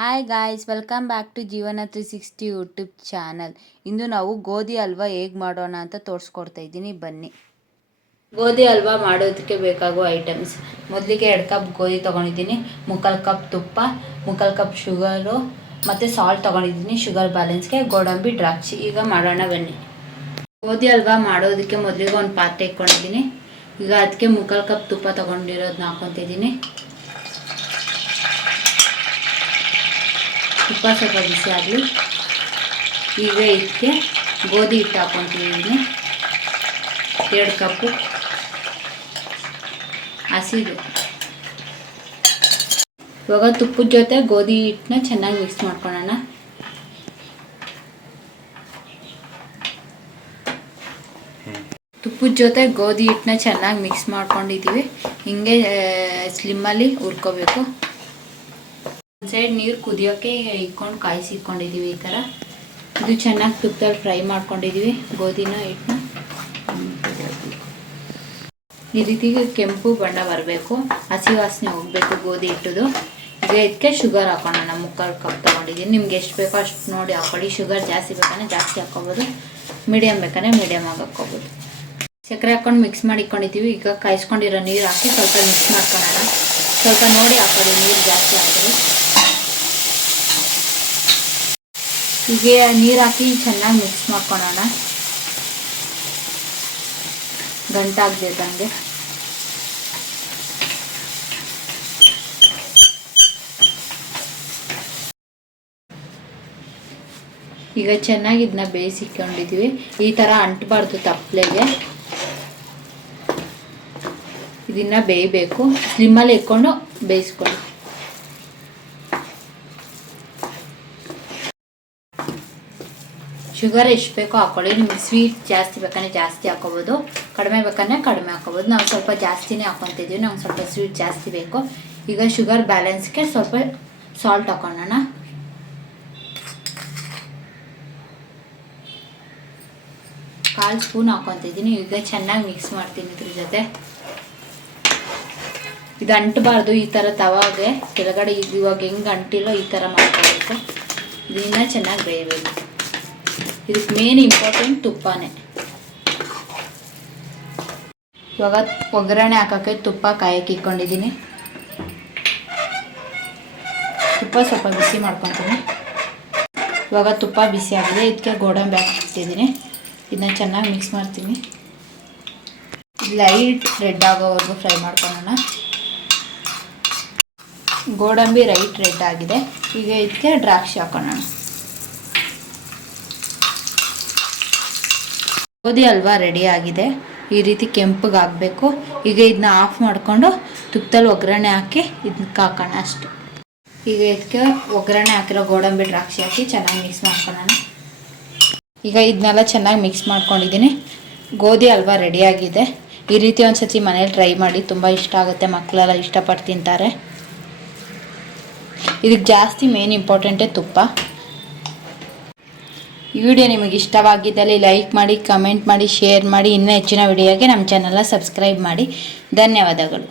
Hi guys, welcome back to Jeevana 360 YouTube channel. ಇಂದು ನಾವು ಗೋಧಿ ಹಲ್ವಾ ಹೇಗೆ ಮಾಡೋಣ ಅಂತ ತೋರಿಸ್ಕೊಡ್ತಾ ಇದ್ದೀನಿ, ಬನ್ನಿ. ಗೋಧಿ ಹಲ್ವಾ ಮಾಡೋದಕ್ಕೆ ಬೇಕಾಗುವ ಐಟಮ್ಸ್: ಮೊದಲಿಗೆ 2 ಕಪ್ ಗೋಧಿ ತೊಗೊಂಡಿದ್ದೀನಿ, 3/4 ಕಪ್ ತುಪ್ಪ, 3/4 ಕಪ್ ಶುಗರು ಮತ್ತು ಸಾಲ್ಟ್ ತೊಗೊಂಡಿದ್ದೀನಿ ಶುಗರ್ ಬ್ಯಾಲೆನ್ಸ್ಗೆ, ಗೋಡಂಬಿ, ದ್ರಾಕ್ಷಿ. ಈಗ ಮಾಡೋಣ ಬನ್ನಿ. ಗೋಧಿ ಹಲ್ವಾ ಮಾಡೋದಕ್ಕೆ ಮೊದಲಿಗೆ ಒಂದು ಪಾತ್ರೆ ಇಟ್ಕೊಂಡಿದ್ದೀನಿ. ಈಗ ಅದಕ್ಕೆ 3/4 ಕಪ್ ತುಪ್ಪ ತೊಗೊಂಡಿರೋದನ್ನ ಹಾಕೊತಿದ್ದೀನಿ. ತುಪ್ಪ ಸ್ವಲ್ಪ ಬಿಸಿ ಆಗಲಿ. ಈಗ ಇದಕ್ಕೆ ಗೋಧಿ ಹಿಟ್ಟು ಹಾಕ್ಕೊತಿದ್ದೀನಿ, 2 ಕಪ್ಪು ಹಸಿದು. ಇವಾಗ ತುಪ್ಪದ ಜೊತೆ ಗೋಧಿ ಹಿಟ್ಟನ್ನ ಚೆನ್ನಾಗಿ ಮಿಕ್ಸ್ ಮಾಡ್ಕೊಳ್ಳೋಣ. ತುಪ್ಪದ ಜೊತೆ ಗೋಧಿ ಹಿಟ್ಟನ್ನ ಚೆನ್ನಾಗಿ ಮಿಕ್ಸ್ ಮಾಡ್ಕೊಂಡಿದ್ದೀವಿ. ಹಿಂಗೆ ಸ್ಲಿಮ್ಮಲ್ಲಿ ಹುರ್ಕೋಬೇಕು. ಸೈಡ್ ನೀರು ಕುದಿಯೋಕ್ಕೆ ಇಟ್ಕೊಂಡು ಕಾಯಿಸಿಟ್ಕೊಂಡಿದ್ದೀವಿ. ಈ ಥರ ಇದು ಚೆನ್ನಾಗಿ ತುಪ್ಪದಲ್ಲಿ ಫ್ರೈ ಮಾಡ್ಕೊಂಡಿದ್ದೀವಿ. ಗೋಧಿನ ಹಿಟ್ಟನ್ನ ಈ ರೀತಿ ಕೆಂಪು ಬಣ್ಣ ಬರಬೇಕು, ಹಸಿ ವಾಸನೆ ಹೋಗಬೇಕು ಗೋಧಿ ಹಿಟ್ಟದು. ಈಗ ಇದಕ್ಕೆ ಶುಗರ್ ಹಾಕೋಣ. 3/4 ಕಪ್ ತೊಗೊಂಡಿದ್ದೀನಿ. ನಿಮ್ಗೆ ಎಷ್ಟು ಬೇಕೋ ಅಷ್ಟು ನೋಡಿ ಹಾಕೊಳ್ಳಿ. ಶುಗರ್ ಜಾಸ್ತಿ ಬೇಕಂದ್ರೆ ಜಾಸ್ತಿ ಹಾಕ್ಕೋಬೋದು, ಮೀಡಿಯಮ್ ಬೇಕಂದ್ರೆ ಮೀಡಿಯಮ್ ಆಗಿ ಹಾಕ್ಕೋಬೋದು. ಸಕ್ಕರೆ ಹಾಕ್ಕೊಂಡು ಮಿಕ್ಸ್ ಮಾಡಿಕೊಂಡಿದ್ದೀವಿ. ಈಗ ಕಾಯಿಸ್ಕೊಂಡಿರೋ ನೀರು ಹಾಕಿ ಸ್ವಲ್ಪ ಮಿಕ್ಸ್ ಮಾಡ್ಕೊಳ್ಳೋಣ. ಸ್ವಲ್ಪ ನೋಡಿ ಹಾಕೊಳ್ಳಿ, ನೀರು ಜಾಸ್ತಿ ಹಾಕೊಳ್ಳಿ. ಹೀಗೆ ನೀರು ಹಾಕಿ ಚೆನ್ನಾಗಿ ಮಿಕ್ಸ್ ಮಾಡ್ಕೊಳ್ಳೋಣ, ಗಂಟಾಗದಿದ್ದಂಗೆ. ಈಗ ಚೆನ್ನಾಗಿ ಇದನ್ನ ಬೇಯಿಸಿಕೊಂಡಿದ್ದೀವಿ. ಈ ಥರ ಅಂಟಬಾರ್ದು ತಪ್ಪಲೆಗೆ, ಇದನ್ನ ಬೇಯಬೇಕು. ಸ್ಲಿಮ್ಮಲ್ಲಿ ಇಟ್ಕೊಂಡು ಬೇಯಿಸ್ಕೊಳ್ಳಿ. ಶುಗರ್ ಎಷ್ಟು ಬೇಕೋ ಹಾಕ್ಕೊಳ್ಳಿ. ನಿಮ್ಗೆ ಸ್ವೀಟ್ ಜಾಸ್ತಿ ಬೇಕಂದ್ರೆ ಜಾಸ್ತಿ ಹಾಕೋಬೋದು, ಕಡಿಮೆ ಬೇಕಂದ್ರೆ ಕಡಿಮೆ ಹಾಕೋಬೋದು. ನಾವು ಸ್ವಲ್ಪ ಜಾಸ್ತಿನೇ ಹಾಕ್ಕೊತಿದ್ದೀವಿ, ನಮ್ಗೆ ಸ್ವಲ್ಪ ಸ್ವೀಟ್ ಜಾಸ್ತಿ ಬೇಕು. ಈಗ ಶುಗರ್ ಬ್ಯಾಲೆನ್ಸ್ಗೆ ಸ್ವಲ್ಪ ಸಾಲ್ಟ್ ಹಾಕೊಳ್ಳೋಣ. ಕಾಲು ಸ್ಪೂನ್ ಹಾಕ್ಕೊತಿದ್ದೀನಿ. ಈಗ ಚೆನ್ನಾಗಿ ಮಿಕ್ಸ್ ಮಾಡ್ತೀನಿ ಇದ್ರ ಜೊತೆ. ಇದು ಅಂಟಬಾರ್ದು. ಈ ಥರ ತವಾಗೆ ಕೆಳಗಡೆ ಇವಾಗ ಹೆಂಗೆ ಅಂಟಿಲ್ಲೋ ಈ ಥರ ಮಾಡ್ಕೋಬೇಕು. ಇದನ್ನ ಚೆನ್ನಾಗಿ ಬೇಯಬೇಕು. ಇದಕ್ಕೆ ಮೇನ್ ಇಂಪಾರ್ಟೆಂಟ್ ತುಪ್ಪನೇ. ಇವಾಗ ಒಗ್ಗರಣೆ ಹಾಕೋಕ್ಕೆ ತುಪ್ಪ ಕಾಯಕ್ಕೆ ಇಟ್ಕೊಂಡಿದ್ದೀನಿ. ತುಪ್ಪ ಸ್ವಲ್ಪ ಬಿಸಿ ಮಾಡ್ಕೊತೀನಿ. ಇವಾಗ ತುಪ್ಪ ಬಿಸಿ ಆಗಿದೆ. ಇದಕ್ಕೆ ಗೋಡಂಬಿ ಹಾಕ್ತಿದ್ದೀನಿ. ಇದನ್ನ ಚೆನ್ನಾಗಿ ಮಿಕ್ಸ್ ಮಾಡ್ತೀನಿ. ಲೈಟ್ ರೆಡ್ ಆಗೋವರೆಗೂ ಫ್ರೈ ಮಾಡ್ಕೊಳ್ಳೋಣ. ಗೋಡಂಬಿ ಲೈಟ್ ರೆಡ್ ಆಗಿದೆ. ಈಗ ಇದಕ್ಕೆ ದ್ರಾಕ್ಷಿ ಹಾಕೋಣ. ಗೋಧಿ ಹಲ್ವಾ ರೆಡಿ ಆಗಿದೆ. ಈ ರೀತಿ ಕೆಂಪಗೆ ಆಗಬೇಕು. ಈಗ ಇದನ್ನ ಆಫ್ ಮಾಡಿಕೊಂಡು ತುಪ್ಪದಲ್ಲಿ ಒಗ್ಗರಣೆ ಹಾಕಿ ಇದಕ್ಕೆ ಹಾಕೋಣ ಅಷ್ಟೆ. ಈಗ ಇದಕ್ಕೆ ಒಗ್ಗರಣೆ ಹಾಕಿರೋ ಗೋಡಂಬಿ ದ್ರಾಕ್ಷಿ ಹಾಕಿ ಚೆನ್ನಾಗಿ ಮಿಕ್ಸ್ ಮಾಡ್ಕೊಳ್ಳೋಣ. ಈಗ ಇದನ್ನೆಲ್ಲ ಚೆನ್ನಾಗಿ ಮಿಕ್ಸ್ ಮಾಡ್ಕೊಂಡಿದ್ದೀನಿ. ಗೋಧಿ ಹಲ್ವಾ ರೆಡಿಯಾಗಿದೆ. ಈ ರೀತಿ ಒಂದ್ಸತಿ ಮನೇಲಿ ಟ್ರೈ ಮಾಡಿ, ತುಂಬ ಇಷ್ಟ ಆಗುತ್ತೆ. ಮಕ್ಕಳೆಲ್ಲ ಇಷ್ಟಪಟ್ಟು ತಿಂತಾರೆ. ಇದಕ್ಕೆ ಜಾಸ್ತಿ ಮೇನ್ ಇಂಪಾರ್ಟೆಂಟೇ ತುಪ್ಪ. ಈ ವಿಡಿಯೋ ನಿಮಗೆ ಇಷ್ಟವಾಗಿದ್ದಲ್ಲಿ ಲೈಕ್ ಮಾಡಿ, ಕಮೆಂಟ್ ಮಾಡಿ, ಶೇರ್ ಮಾಡಿ. ಇನ್ನೂ ಹೆಚ್ಚಿನ ವಿಡಿಯೋಗೆ ನಮ್ಮ ಚಾನಲ್ನ ಸಬ್ಸ್ಕ್ರೈಬ್ ಮಾಡಿ. ಧನ್ಯವಾದಗಳು.